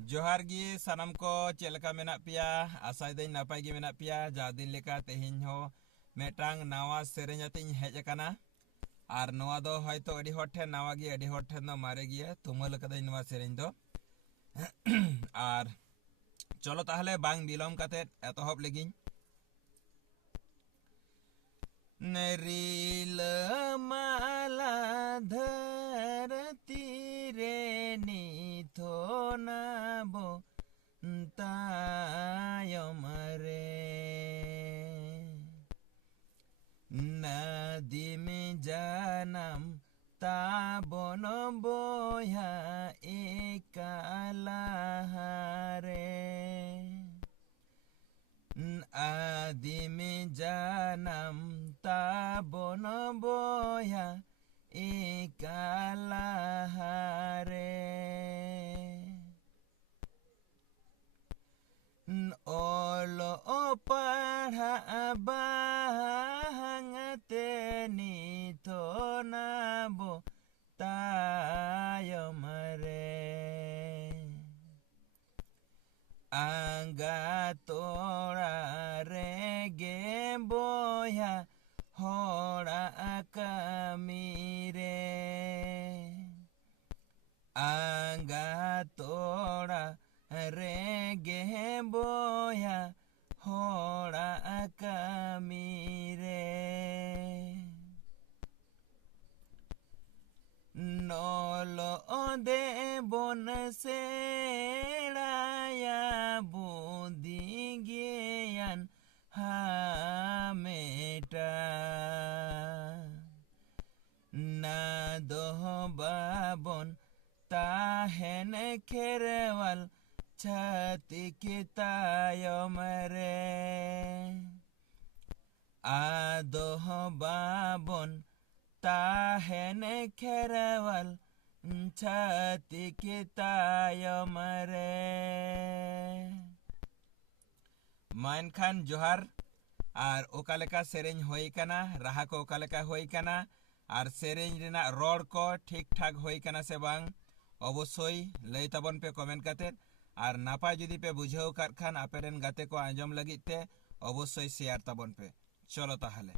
जोहार गी सनम को चेलका मेना पिया आशा दिन नापाय गे मेना पिया जा दिन लेका तेहिन हो मेटांग नावा सेरेंज आतिन हेज अकाना आर नवा दो हयतो अडी हर ठेन नावा गे अडी हर ठेन दो मारे गे तुमल कदाई नवा सेरेंज दो आर चलो ताहले बांग बिलम काते एतहब लेगिन नरील माला धरती रे निथोनाबो तायम रे नदी में जानम ताबन बोया एकाला रे आदि में जानम ताबन बोया एकाला रे ओलो पढ़ा बाहंगते निथोनाबो तायम रे आंगा तोड़ा रेगे बोया होड़ा कमी रे आंगा तोड़ा रेगे बोया होड़ा कमी रे नोलो दे बोन से बुद्धि ज्ञान हामेटा ना दो बाबन ताहेन खेरवाल छाती के तायम रे आदो बाबन ताहेन खेरवाल छाती के तायम रे मान खान जोहार आर ओकालेका सेरेंज होई काना राहा को ओकालेका होई काना आर सेरेंज रेना रोड को ठीक ठाक होई काना से बांग अवश्य लई ताबन पे कमेंट काते आर नापाय जुदी पे बुझाव कार खान आपेरेन गाते को आंजम लगित ते अवश्य शेयर ताबन पे चलो ताहले।